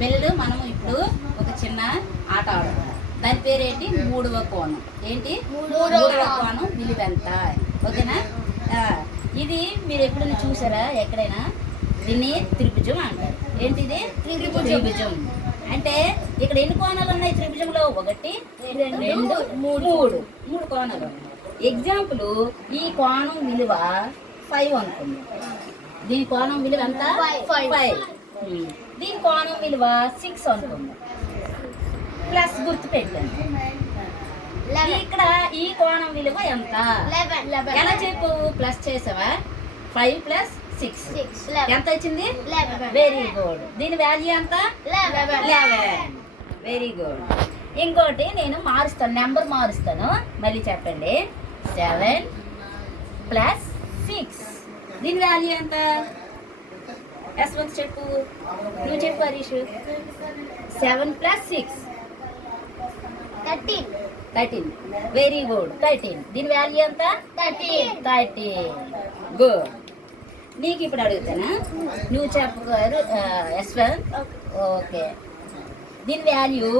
పిల్లలు మనం ఇప్పుడు ఒక చిన్న ఆట ఆడుతాం దాని పేరేంటి? మూడవ కోణం. ఏంటి? మూడవ కోణం. విలువెంత ఓకేనా? ఇది మీరు ఎప్పుడైనా చూసారా? ఎక్కడైనా? దీన్ని త్రిభుజం అంటారు. ఏంటిది? త్రిభుజం. అంటే ఇక్కడ ఎన్ని కోణాలు ఉన్నాయి త్రిభుజంలో? ఒకటి రెండు మూడు మూడు. కోణాలు ఉన్నాయి. ఎగ్జాంపుల్ ఈ కోణం విలువ ఫైవ్ అనుకుందాం. దీని కోణం విలువ ఎంత. ఫైవ్. దీని కోణం విలువ సిక్స్ అనుకుందాం. ప్లస్ గుర్తు పెట్టండి. ఇక్కడ ఈ కోణం విలువ ఎంత? ఎలా చెప్పు? ప్లస్ చేసావా? ఫైవ్ ప్లస్ సిక్స్ ఎంత వచ్చింది? వెరీ గుడ్ దీని వాల్యూ ఎంత? లెవెన్ వెరీ గుడ్ ఇంకోటి నేను మారుస్తాను. నెంబర్ మారుస్తాను. మళ్ళీ చెప్పండి. సెవెన్ ప్లస్ సిక్స్ దీని వాల్యూ ఎంత? యశ్వంత్ చెప్పు నువ్వు చెప్పు Harish seven plus six thirteen very good thirteen దీని వాల్యూ ఎంత థర్టీన్ గుడ్ నీకు ఇప్పుడు అడుగుతానా నువ్వు చెప్పగారు యశ్వంత్ ఓకే దీని వాల్యూ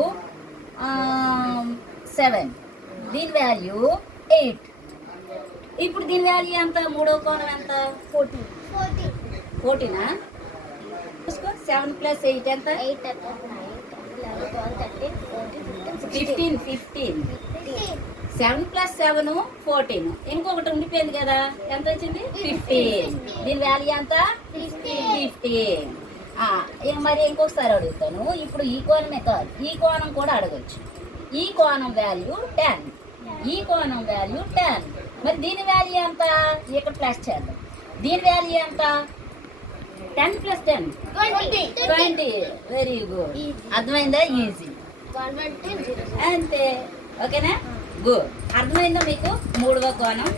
సెవెన్ దీని వాల్యూ ఎయిట్ ఇప్పుడు దీని వాల్యూ ఎంత మూడో కోణం ఎంత ఫోర్టీనా చూసుకో సెవెన్ ప్లస్ ఎయిట్ ఎంత? Fifteen fifteen seven plus seven fourteen ఇంకొకటి ఉండిపోయింది కదా. ఎంత వచ్చింది? ఫిఫ్టీన్ దీని వాల్యూ ఎంత? ఫిఫ్టీన్ మరి ఇంకొకసారి అడుగుతాను. ఇప్పుడు ఈ కోణమే కాదు. ఈ కోణం కూడా అడగచ్చు. ఈ కోణం వాల్యూ టెన్ ఈ కోణం వాల్యూ టెన్ మరి దీని వాల్యూ ఎంత? ఇక్కడ ప్లస్ చేద్దాం. దీని వాల్యూ ఎంత? Ten plus ten twenty very good అర్థమైందా? ఈజీ అంతే. ఓకేనా? గుడ్ అర్థమైందా మీకు? మూడవ కోణం?